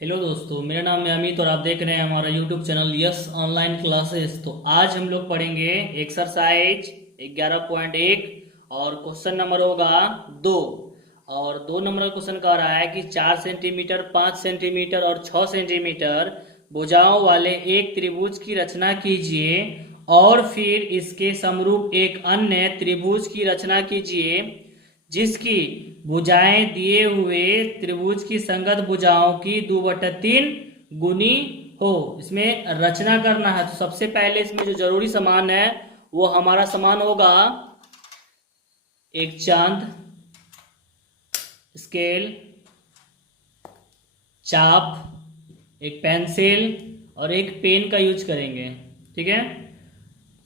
Hello दोस्तों, मेरा नाम है अमित और आप देख रहे हैं हमारा YouTube channel yes online classes. तो आज हम लोग पढ़ेंगे एक्सरसाइज 11.1 और क्वेश्चन नंबर होगा 2। और 2 नंबर का क्वेश्चन कह रहा है कि 4 सेंटीमीटर, 5 सेंटीमीटर और 6 सेंटीमीटर भुजाओं वाले एक त्रिभुज की रचना कीजिए और फिर इसके समरूप एक अन्य त्रिभुज की रचना कीजिए जिसकी भुजाएं दिए हुए त्रिभुज की संगत भुजाओं की 2/3 गुनी हो। इसमें रचना करना है तो सबसे पहले इसमें जो जरूरी सामान है वो हमारा सामान होगा एक चांद, स्केल, चाप, एक पेंसिल और एक पेन का यूज करेंगे। ठीक है,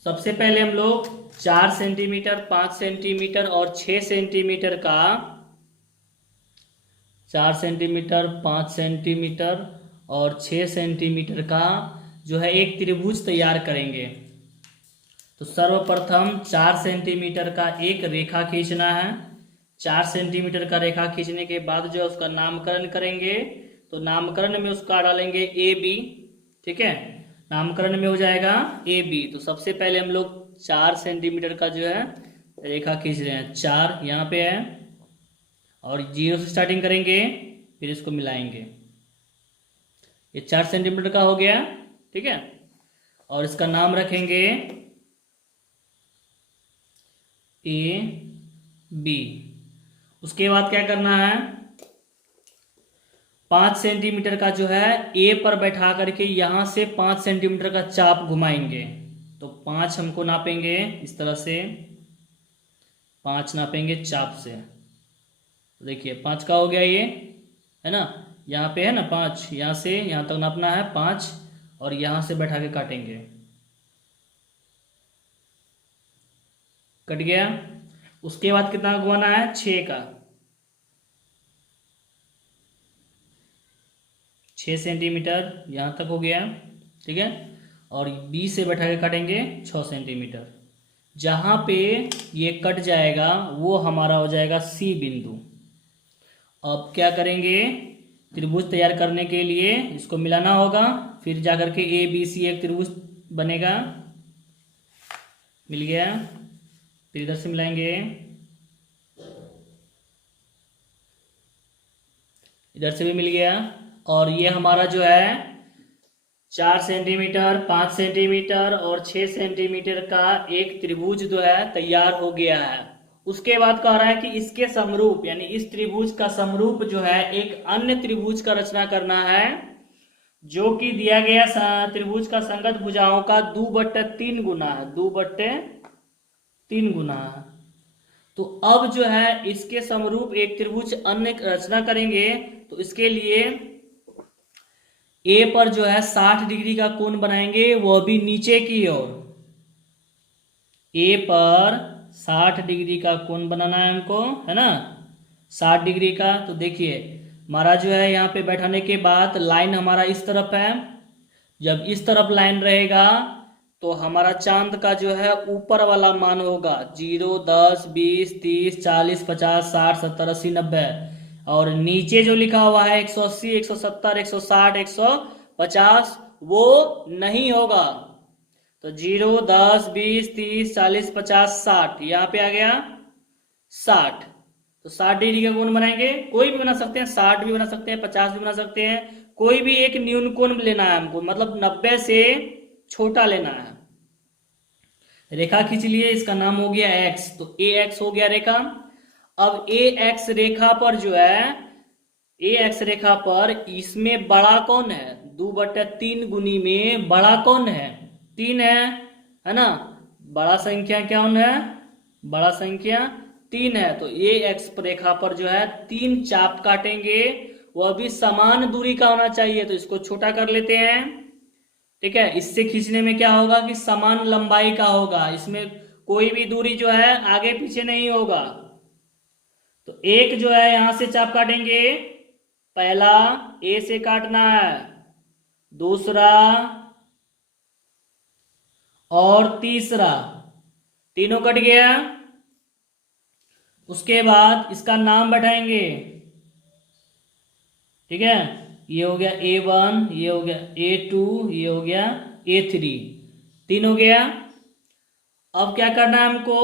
सबसे पहले हम लोग 4 सेंटीमीटर, 5 सेंटीमीटर और 6 सेंटीमीटर का 4 सेंटीमीटर, 5 सेंटीमीटर और 6 सेंटीमीटर का जो है एक त्रिभुज तैयार करेंगे। तो सर्वप्रथम 4 सेंटीमीटर का एक रेखा खींचना है। 4 सेंटीमीटर का रेखा खींचने के बाद जो है उसका नामकरण करेंगे। तो नामकरण में उसका डालेंगे ए बी। ठीक है, नामकरण में हो जाएगा ए बी। तो सबसे पहले हम लोग 4 सेंटीमीटर का जो है रेखा खींच रहे हैं। 4 यहाँ पे है और 0 से स्टार्टिंग करेंगे, फिर इसको मिलाएंगे। ये 4 सेंटीमीटर का हो गया। ठीक है, और इसका नाम रखेंगे ए बी। उसके बाद क्या करना है, 5 सेंटीमीटर का जो है ए पर बैठा करके यहां से 5 सेंटीमीटर का चाप घुमाएंगे। तो 5 हमको नापेंगे इस तरह से, 5 नापेंगे चाप से। देखिए 5 का हो गया ये, है ना। यहाँ पे है ना 5, यहाँ से यहाँ तक नापना है 5 और यहाँ से बैठा के काटेंगे। कट गया। उसके बाद कितना घुमाना है, 6 का। 6 सेंटीमीटर यहाँ तक हो गया। ठीक है, और बी से बैठा के काटेंगे 6 सेंटीमीटर। जहाँ पे ये कट जाएगा वो हमारा हो जाएगा सी बिंदु। अब क्या करेंगे, त्रिभुज तैयार करने के लिए इसको मिलाना होगा, फिर जाकर के ए बी सी एक त्रिभुज बनेगा। मिल गया, फिर इधर से मिलाएंगे, इधर से भी मिल गया। और ये हमारा जो है 4 सेंटीमीटर, 5 सेंटीमीटर और 6 सेंटीमीटर का एक त्रिभुज जो है तैयार हो गया है। उसके बाद कह रहा है कि इसके समरूप यानी इस त्रिभुज का समरूप जो है एक अन्य त्रिभुज का रचना करना है जो कि दिया गया त्रिभुज का संगत भुजाओं का 2/3 गुना है। 2/3 गुना है। तो अब जो है इसके समरूप एक त्रिभुज अन्य रचना करेंगे। तो इसके लिए ए पर जो है 60 डिग्री का कोण बनाएंगे, वह भी नीचे की ओर। ए पर 60 डिग्री का कोण बनाना है हमको, है ना, 60 डिग्री का। तो देखिए हमारा जो है यहाँ पे बैठाने के बाद लाइन हमारा इस तरफ है। जब इस तरफ लाइन रहेगा तो हमारा चांद का जो है ऊपर वाला मान होगा 0, 10, 20, 30, 40, 50, 60, 70, 80, 90। और नीचे जो लिखा हुआ है 180, 170, 160, 150 वो नहीं होगा। तो 0, 10, 20, 30, 40, 50, 60 यहाँ पे आ गया 60। तो 60 डिग्री का कोण बनाएंगे, कोई भी बना सकते हैं, 60 भी बना सकते हैं, 50 भी बना सकते हैं। कोई भी एक न्यून कोण लेना है हमको, मतलब 90 से छोटा लेना है। रेखा खींच लिए, इसका नाम हो गया एक्स। तो ए एक्स हो गया रेखा। अब ए एक्स रेखा पर जो है, ए एक्स रेखा पर इसमें बड़ा कौन है, 2/3 गुनी में बड़ा कौन है, 3 है ना। बड़ा संख्या कौन है, बड़ा संख्या 3 है। तो ए एक्स रेखा पर जो है 3 चाप काटेंगे, वह भी समान दूरी का होना चाहिए। तो इसको छोटा कर लेते हैं। ठीक है, इससे खींचने में क्या होगा कि समान लंबाई का होगा, इसमें कोई भी दूरी जो है आगे पीछे नहीं होगा। तो एक जो है यहां से चाप काटेंगे, पहला ए से काटना है, दूसरा और तीसरा, तीनों कट गया। उसके बाद इसका नाम बैठाएंगे। ठीक है, ये हो गया A1, ये हो गया A2, ये हो गया A3, 3 हो गया। अब क्या करना है हमको,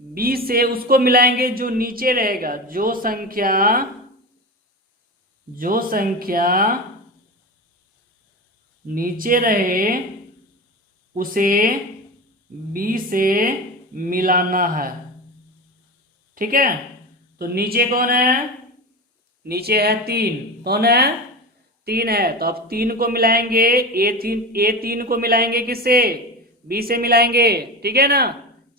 B से उसको मिलाएंगे जो नीचे रहेगा, जो संख्या नीचे रहे उसे B से मिलाना है। ठीक है, तो नीचे कौन है, नीचे है 3, कौन है 3 है, तो अब 3 को मिलाएंगे, A3 को मिलाएंगे किससे, B से मिलाएंगे। ठीक है ना,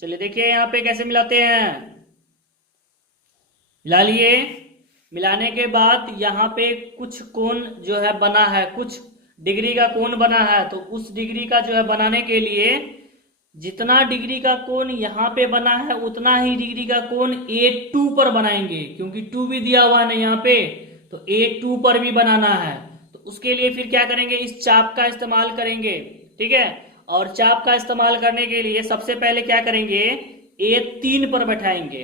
चलिए देखिए यहाँ पे कैसे मिलाते हैं। मिला लिए, मिलाने के बाद यहाँ पे कुछ कोण जो है बना है, कुछ डिग्री का कोण बना है, तो उस डिग्री का जो है बनाने के लिए जितना डिग्री का कोण यहाँ पे बना है उतना ही डिग्री का कोण A2 पर बनाएंगे, क्योंकि 2 भी दिया हुआ है ना यहाँ पे, तो A2 पर भी बनाना है। तो उसके लिए फिर क्या करेंगे, इस चाप का इस्तेमाल करेंगे। ठीक है, और चाप का इस्तेमाल करने के लिए सबसे पहले क्या करेंगे, A3 पर बैठाएंगे,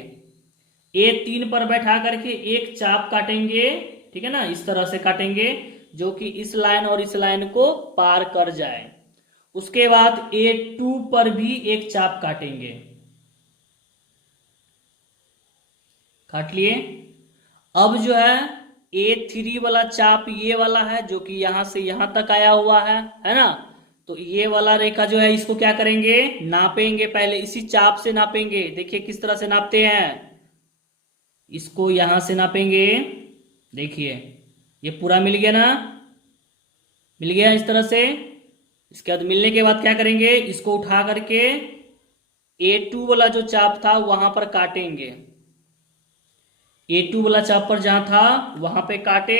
A3 पर बैठा करके एक चाप काटेंगे। ठीक है ना, इस तरह से काटेंगे जो कि इस लाइन और इस लाइन को पार कर जाए। उसके बाद A2 पर भी एक चाप काटेंगे, काट लिए। अब जो है A3 वाला चाप ये वाला है जो कि यहां से यहां तक आया हुआ है ना, तो ये वाला रेखा जो है इसको क्या करेंगे, नापेंगे, पहले इसी चाप से नापेंगे। देखिए किस तरह से नापते हैं, इसको यहां से नापेंगे, देखिए ये पूरा मिल गया ना, मिल गया इस तरह से। इसके बाद मिलने के बाद क्या करेंगे, इसको उठा करके A2 वाला जो चाप था वहां पर काटेंगे, A2 वाला चाप पर जहां था वहां पे काटे,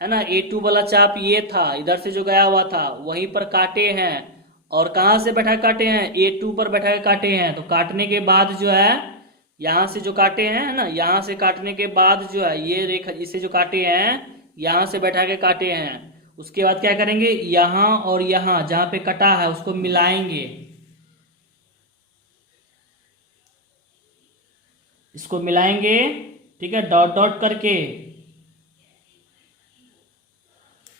है ना। A2 वाला चाप ये था, इधर से जो गया हुआ था वहीं पर काटे हैं। और कहां से बैठा के काटे हैं, A2 पर बैठा के काटे हैं। तो काटने के बाद जो है यहां से जो काटे हैं, है ना, यहां से काटने के बाद जो है ये रेखा इसे जो काटे हैं यहां से बैठा के काटे हैं। उसके बाद क्या करेंगे, यहां और यहां जहां पे कटा है उसको मिलाएंगे, इसको मिलाएंगे। ठीक है, डॉट डॉट करके,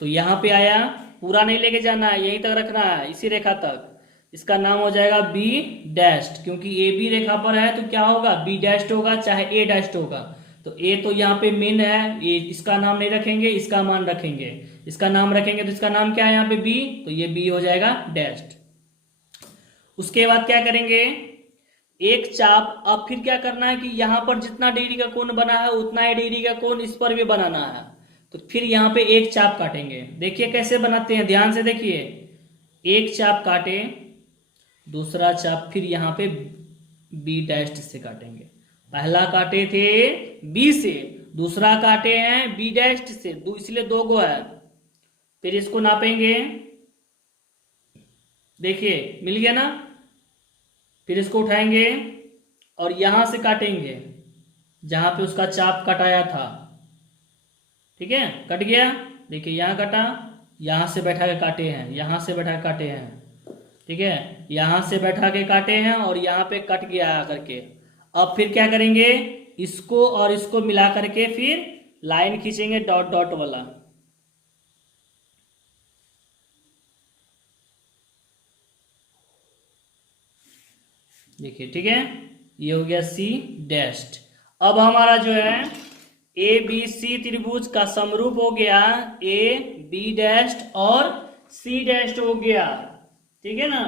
तो यहां पे आया, पूरा नहीं लेके जाना है, यहीं तक रखना है, इसी रेखा तक। इसका नाम हो जाएगा बी डैश्ड, क्योंकि ए बी रेखा पर है तो क्या होगा, बी डैश्ड होगा, चाहे ए डैश्ड होगा। तो ए तो यहाँ पे मेन है, ये इसका नाम नहीं रखेंगे, इसका मान रखेंगे। इसका नाम रखेंगे तो इसका नाम क्या है यहाँ पे बी, तो ये बी हो जाएगा डैश्ड। उसके बाद क्या करेंगे, एक चाप, अब फिर क्या करना है कि यहां पर जितना डिग्री का कोण बना है उतना ही डिग्री का कोण इस पर भी बनाना है। तो फिर यहाँ पे एक चाप काटेंगे, देखिए कैसे बनाते हैं, ध्यान से देखिए। एक चाप काटे, दूसरा चाप फिर यहाँ पे बी डैश से काटेंगे। पहला काटे थे बी से, दूसरा काटे हैं बी डैश से, इसलिए दो गो है। फिर इसको नापेंगे, देखिए मिल गया ना। फिर इसको उठाएंगे और यहां से काटेंगे जहां पे उसका चाप कटाया था। ठीक है, कट गया, देखिए यहां कटा, यहां से बैठा के काटे हैं, यहां से बैठा के काटे हैं। ठीक है, यहां से बैठा के काटे हैं और यहां पे कट गया आकर के। अब फिर क्या करेंगे, इसको और इसको मिला करके फिर लाइन खींचेंगे डॉट डॉट वाला। देखिए ठीक है, ये हो गया सी डैश्ड। अब हमारा जो है ए बी सी त्रिभुज का समरूप हो गया ए बी डैश्ड और सी डैश्ड हो गया। ठीक है ना,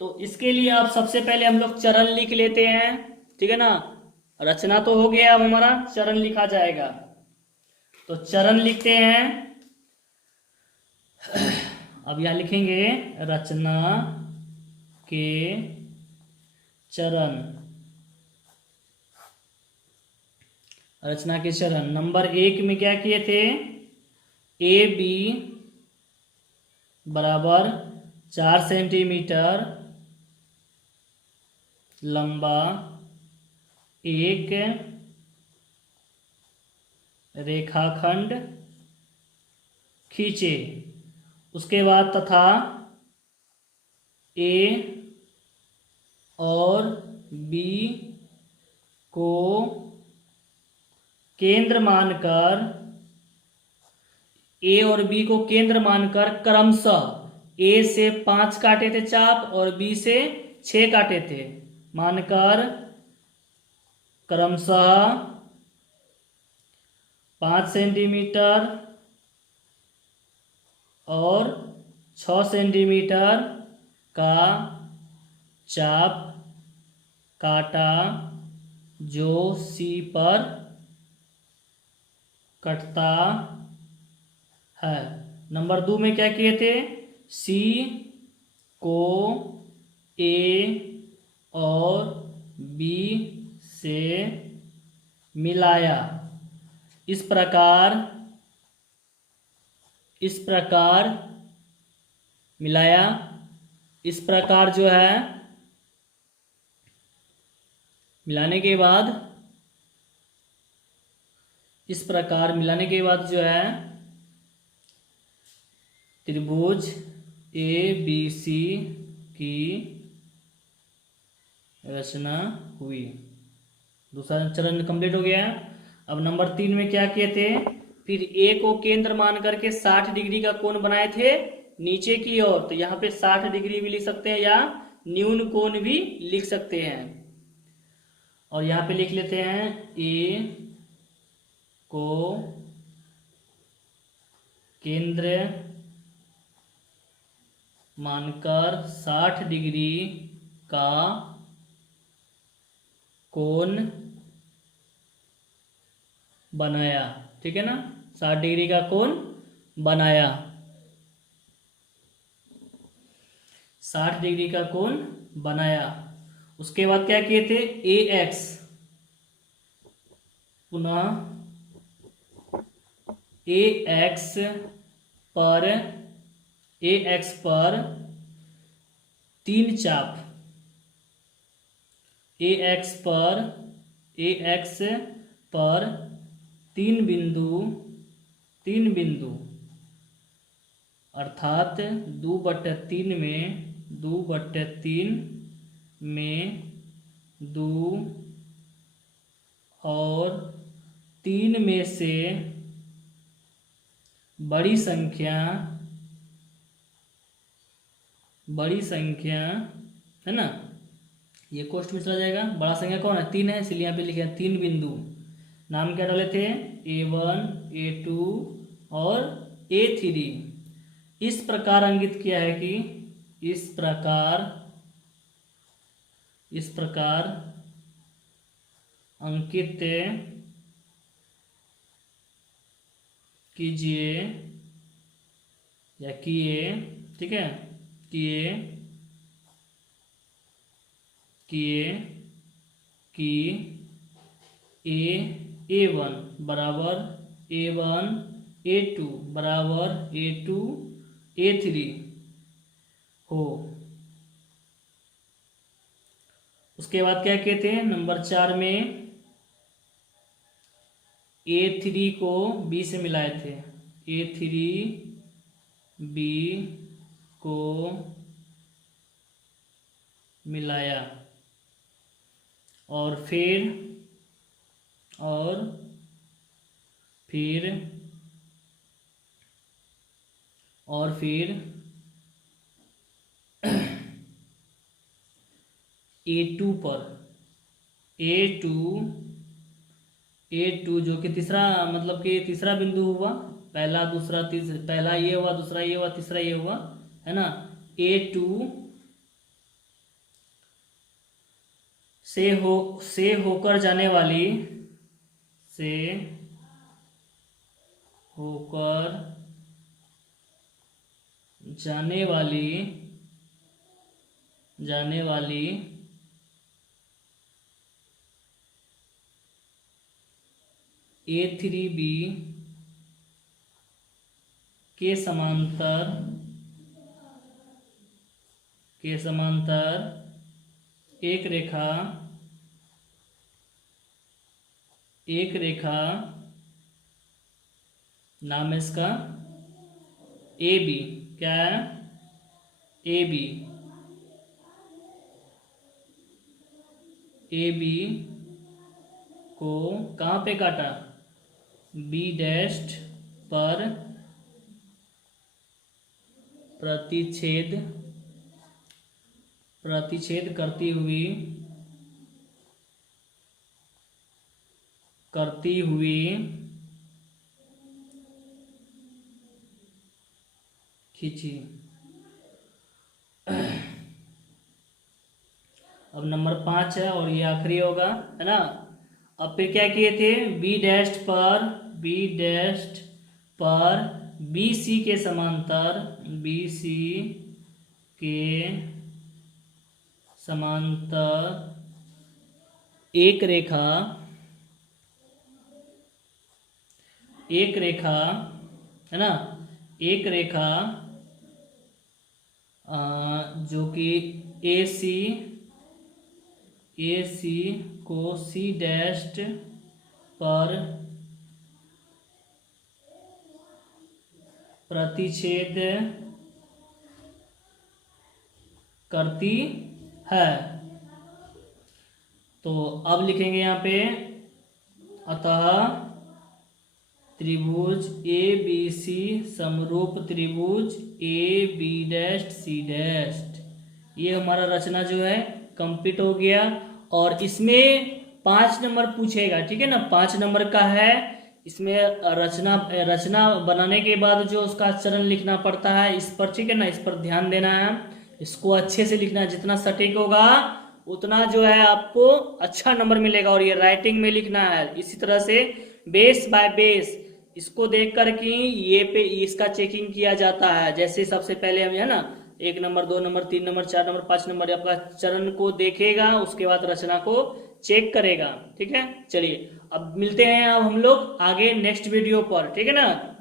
तो इसके लिए अब सबसे पहले हम लोग चरण लिख लेते हैं। ठीक है ना, रचना तो हो गया, अब हमारा चरण लिखा जाएगा। तो चरण लिखते हैं, अब यहां लिखेंगे रचना के चरण। रचना के चरण नंबर 1 में क्या किए थे, ए बी बराबर 4 सेंटीमीटर लंबा एक रेखाखंड खींचे। उसके बाद तथा ए और बी को केंद्र मानकर ए और बी को केंद्र मानकर क्रमशः ए से 5 काटे थे चाप और बी से 6 काटे थे, मानकर क्रमशः 5 सेंटीमीटर और 6 सेंटीमीटर का चाप काटा जो सी पर कटता है। नंबर 2 में क्या किए थे, सी को ए और बी से मिलाया। इस प्रकार मिलाया। इस प्रकार जो है मिलाने के बाद जो है त्रिभुज ए बी सी की रचना हुई। दूसरा चरण कंप्लीट हो गया। अब नंबर 3 में क्या किए थे, फिर ए को केंद्र मान करके 60 डिग्री का कोण बनाए थे नीचे की ओर। तो यहाँ पे 60 डिग्री भी लिख सकते हैं या न्यून कोण भी लिख सकते हैं। और यहाँ पे लिख लेते हैं ए को केंद्र मानकर 60 डिग्री का कोण बनाया। ठीक है ना, 60 डिग्री का कोण बनाया, 60 डिग्री का कोण बनाया। उसके बाद क्या किए थे, ए एक्स, पुनः ए एक्स पर 3 चाप, ए एक्स पर 3 बिंदु अर्थात 2/3 में 2 और 3 में से बड़ी संख्या है ना, ये कोष्ठ में चला जाएगा। बड़ा संख्या कौन है, 3 है, इसलिए यहाँ पे लिखे 3 बिंदु। नाम क्या डाले थे, A1 A2 और A3। इस प्रकार अंकित किया है कि इस प्रकार अंकित कीजिए या किए, ठीक है, किए कि A1 बराबर A1 A2 बराबर A2 A3 हो। उसके बाद क्या कहते हैं, नंबर 4 में A3 को B से मिलाए थे, A3 B को मिलाया और फिर A2 पर A2 जो कि तीसरा, मतलब कि तीसरा बिंदु हुआ, पहला दूसरा तीसरा, पहला ये हुआ, दूसरा ये हुआ, तीसरा ये हुआ, है ना। A2 से होकर जाने वाली A3B के समांतर एक रेखा नाम है इसका AB। क्या है, AB को कहाँ पे काटा, B डैश पर प्रतिच्छेद प्रतिच्छेद करती हुई खींची। अब नंबर 5 है और ये आखिरी होगा, है ना। अब फिर क्या किए थे, बी डैश पर बी सी के समांतर एक रेखा, है ना, एक रेखा जो कि ए सी को सी डैश पर प्रतिच्छेद करती है। तो अब लिखेंगे यहाँ पे, अतः त्रिभुज ए बी सी समरूप त्रिभुज A B dash C dash. ये हमारा रचना जो है कंप्लीट हो गया। और इसमें 5 नंबर पूछेगा, ठीक है ना, 5 नंबर का है। इसमें रचना बनाने के बाद जो उसका चरण लिखना पड़ता है, इस पर, ठीक है ना, इस पर ध्यान देना है। इसको अच्छे से लिखना है, जितना सटीक होगा उतना जो है आपको अच्छा नंबर मिलेगा। और ये राइटिंग में लिखना है। इसी तरह से बेस बाय बेस इसको देख कर के ये पे इसका चेकिंग किया जाता है। जैसे सबसे पहले हम, है ना, 1 number 2 number 3 number 4 number 5 number आपका चरण को देखेगा, उसके बाद रचना को चेक करेगा। ठीक है, चलिए अब मिलते हैं अब हम लोग आगे नेक्स्ट वीडियो पर, ठीक है ना।